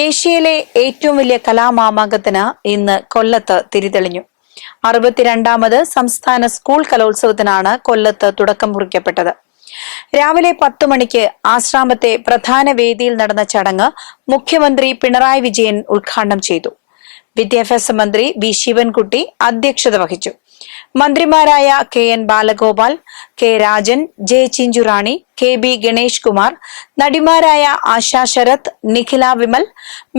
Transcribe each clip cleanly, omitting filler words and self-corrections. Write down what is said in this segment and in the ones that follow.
ഏഷ്യയിലെ ഏറ്റവും വലിയ കലാമാമാങ്കത്തിന് ഇന്ന് കൊല്ലത്ത് തിരിതെളിഞ്ഞു. 62ാമത് സംസ്ഥാന സ്കൂൾ കലോത്സവത്തിനാണ് കൊല്ലത്ത് തുടക്കം കുറിക്കപ്പെട്ടത്. രാവിലെ 10 മണിക്ക് ആശ്രാമത്തെ പ്രധാന വേദിയിൽ നടന്ന ചടങ്ങ് മുഖ്യമന്ത്രി പിണറായി വിജയൻ ഉദ്ഘാടനം ചെയ്തു. വിദ്യാഭ്യാസ മന്ത്രി വി ശിവൻകുട്ടി അധ്യക്ഷത വഹിച്ചു. മന്ത്രിമാരായ K N. Balagopal, K. Rajan, J. Chinchurani, K. B. Ganesh Kumar, നടിമാരായ Asha Sarath, Nikhila Vimal,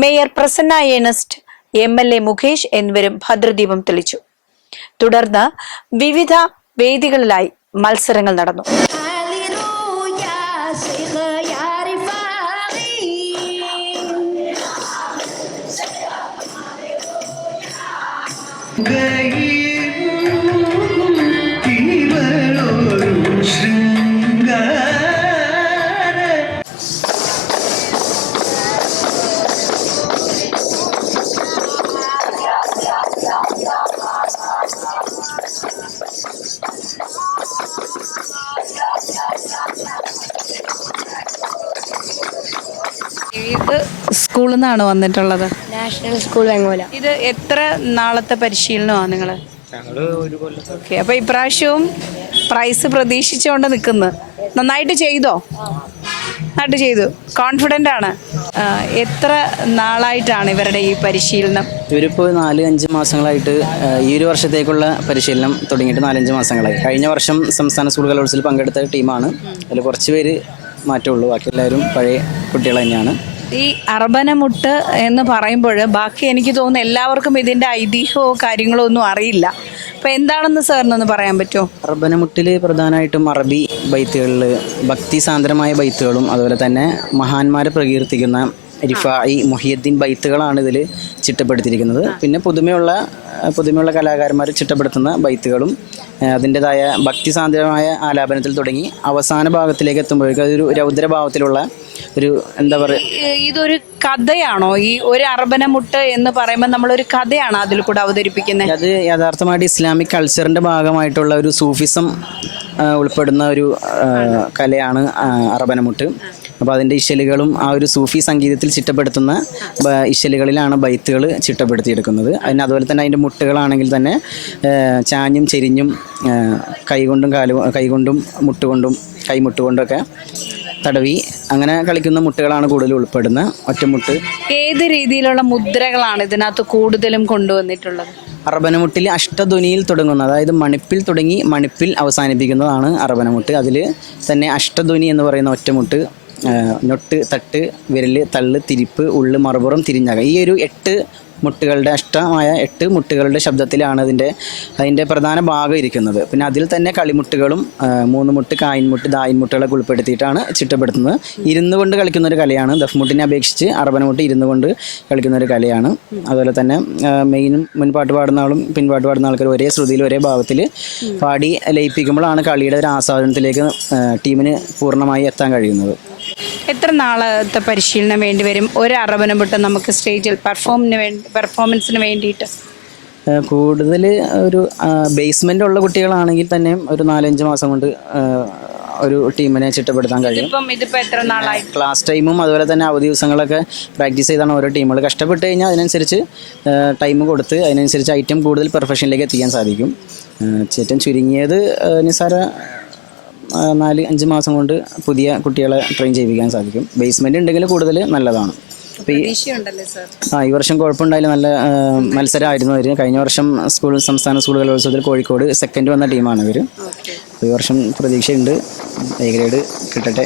mayor Prasanna Ernest, MLA Mukesh എന്നിവരും ഭദ്രദീപം തെളിച്ചു. തുടർന്ന് വിവിധ വേദികളിലായി മത്സരങ്ങൾ നടന്നു. ഇത് സ്കൂളിൽ നിന്നാണ് വന്നിട്ടുള്ളത്? National school Vengola. ഇത് എത്ര നാളത്തെ പരിശീലനമാണ് നിങ്ങൾ? ഓക്കെ, അപ്പൊ ഇപ്രാവശ്യവും പ്രൈസ് പ്രതീക്ഷിച്ചുകൊണ്ട് നിൽക്കുന്നു. നന്നായിട്ട് ചെയ്തോ? നന്നായിട്ട് ചെയ്തു. കോൺഫിഡൻ്റ് ആണ്. എത്ര നാളായിട്ടാണ് ഇവരുടെ ഈ പരിശീലനം? ഇവരിപ്പോൾ 4-5 മാസങ്ങളായിട്ട് ഈ ഒരു വർഷത്തേക്കുള്ള പരിശീലനം തുടങ്ങിയിട്ട് 4-5 മാസങ്ങളായി. കഴിഞ്ഞ വർഷം സംസ്ഥാന സ്കൂൾ കലോത്സവത്തിൽ പങ്കെടുത്ത ടീമാണ്. അതിൽ കുറച്ച് പേര് മാറ്റമുള്ളൂ, ബാക്കി എല്ലാവരും പഴയ കുട്ടികൾ തന്നെയാണ്. ഈ അറബനമുട്ട് എന്ന് പറയുമ്പോൾ ബാക്കി എനിക്ക് തോന്നുന്നു എല്ലാവർക്കും ഇതിൻ്റെ ഐതിഹ്യമോ കാര്യങ്ങളോ ഒന്നും അറിയില്ല. അപ്പോൾ എന്താണെന്ന് സാറിനൊന്ന് പറയാൻ പറ്റുമോ? അറബനമുട്ടിൽ പ്രധാനമായിട്ടും അറബി ബൈത്തുകളിൽ ഭക്തി സാന്ദ്രമായ ബൈത്തുകളും അതുപോലെ തന്നെ മഹാന്മാരെ പ്രകീർത്തിക്കുന്ന റിഫായി, മുഹിയുദ്ദീൻ ബൈത്തുകളാണ് ഇതിൽ ചിട്ടപ്പെടുത്തിയിരിക്കുന്നത്. പിന്നെ പുതുമയുള്ള കലാകാരന്മാർ ചിട്ടപ്പെടുത്തുന്ന ബൈത്തുകളും അതിൻ്റെതായ ഭക്തി സാന്ദ്രമായ ആലാപനത്തിൽ തുടങ്ങി അവസാന ഭാഗത്തിലേക്ക് എത്തുമ്പോഴേക്കും അതൊരു രൗദ്രഭാവത്തിലുള്ള ഒരു എന്താ പറയുക, ഇതൊരു കഥയാണോ? ഈ ഒരു അറബനമുട്ട് എന്ന് പറയുമ്പോൾ നമ്മളൊരു കഥയാണ് അതിൽ കൂടെ അവതരിപ്പിക്കുന്നത്? അത് യഥാർത്ഥമായിട്ട് ഇസ്ലാമിക് കൾച്ചറിൻ്റെ ഭാഗമായിട്ടുള്ള ഒരു സൂഫിസം ഉൾപ്പെടുന്ന ഒരു കലയാണ് അറബനമുട്ട്. അപ്പോൾ അതിൻ്റെ ഇശലുകളും ആ ഒരു സൂഫി സംഗീതത്തിൽ ചിട്ടപ്പെടുത്തുന്ന ഇശലുകളിലാണ് ബൈത്തുകൾ ചിട്ടപ്പെടുത്തിയെടുക്കുന്നത്. അതുപോലെ തന്നെ അതിൻ്റെ മുട്ടുകളാണെങ്കിൽ തന്നെ ചാഞ്ഞും ചെരിഞ്ഞും കൈകൊണ്ടും മുട്ടുകൊണ്ടും കൈമുട്ടുകൊണ്ടൊക്കെ തടവി അങ്ങനെ കളിക്കുന്ന മുട്ടുകളാണ് കൂടുതൽ ഉൾപ്പെടുന്ന ഒറ്റമുട്ട്. ഏത് രീതിയിലുള്ള മുദ്രകളാണ് ഇതിനകത്ത് കൂടുതലും കൊണ്ടുവന്നിട്ടുള്ളത്? അറബനമുട്ടിൽ അഷ്ടധ്വനിയിൽ തുടങ്ങുന്ന, അതായത് മണിപ്പിൽ തുടങ്ങി മണിപ്പിൽ അവസാനിപ്പിക്കുന്നതാണ് അറബനമുട്ട്. അതിൽ തന്നെ അഷ്ടധ്വനി എന്ന് പറയുന്ന ഒറ്റമുട്ട്, ഞൊട്ട്, തട്ട്, വിരല്, തള്ള്, തിരിപ്പ്, ഉള്ള്, മറുപുറം, തിരിഞ്ഞക, ഈ ഒരു 8 മുട്ടുകളുടെ അഷ്ടമായ 8 മുട്ടുകളുടെ ശബ്ദത്തിലാണ് അതിൻ്റെ പ്രധാന ഭാഗം ഇരിക്കുന്നത്. പിന്നെ അതിൽ തന്നെ കളിമുട്ടുകളും 3 മുട്ട്, കായിൻമുട്ട്, ദായിൻമുട്ടുകളൊക്കെ ഉൾപ്പെടുത്തിയിട്ടാണ് ചിട്ടപ്പെടുത്തുന്നത്. ഇരുന്നു കൊണ്ട് കളിക്കുന്ന ഒരു കലയാണ്. ദഫ്മുട്ടിനെ അപേക്ഷിച്ച് അറബനമുട്ട് ഇരുന്നു കൊണ്ട് കളിക്കുന്ന ഒരു കലയാണ്. അതുപോലെ തന്നെ മെയിനും മുൻപാട്ട് പാടുന്ന ആളും പിൻപാട്ട് പാടുന്ന ആൾക്കാർ ഒരേ ശ്രുതിയിൽ ഒരേ ഭാവത്തിൽ പാടി ലയിപ്പിക്കുമ്പോഴാണ് കളിയുടെ ഒരു ആസ്വാദനത്തിലേക്ക് ടീമിന് പൂർണ്ണമായി എത്താൻ കഴിയുന്നത്. എത്ര നാളത്തെ പരിശീലനം വേണ്ടി വരും ഒരു അറബനമുട്ട് നമുക്ക് സ്റ്റേജിൽ പെർഫോമൻസിന് വേണ്ടിയിട്ട്? കൂടുതൽ ഒരു ബേസ്മെൻ്റ് ഉള്ള കുട്ടികളാണെങ്കിൽ തന്നെ ഒരു 4-5 മാസം കൊണ്ട് ഒരു ടീമിനെ ചിട്ടപ്പെടുത്താൻ കഴിയും. ഇതിപ്പോൾ എത്ര നാളായി? ക്ലാസ് ടൈമും അതുപോലെ തന്നെ അവധി ദിവസങ്ങളൊക്കെ പ്രാക്ടീസ് ചെയ്താണ് ഓരോ ടീമുകൾ. കഷ്ടപ്പെട്ട് കഴിഞ്ഞാൽ അതിനനുസരിച്ച് ടൈം കൊടുത്ത് അതിനനുസരിച്ച് ഐറ്റം കൂടുതൽ പെർഫെക്ഷനിലേക്ക് എത്തിക്കാൻ സാധിക്കും. ഏറ്റവും ചുരുങ്ങിയത് നിസാര 4-5 മാസം കൊണ്ട് പുതിയ കുട്ടികളെ ട്രെയിൻ ചെയ്യിപ്പിക്കാൻ സാധിക്കും. ബേസ്മെൻ്റ് ഉണ്ടെങ്കിൽ കൂടുതൽ നല്ലതാണ്. അപ്പോൾ ഈ വർഷം കുഴപ്പമുണ്ടായാലും നല്ല മത്സരമായിരുന്നു അവർ. കഴിഞ്ഞ വർഷം സംസ്ഥാന സ്കൂൾ കലോത്സവത്തിൽ കോഴിക്കോട് സെക്കൻഡ് വന്ന ടീമാണ് ഇവർ. ഈ വർഷം പ്രതീക്ഷയുണ്ട്, എ ഗ്രേഡ് കിട്ടട്ടെ.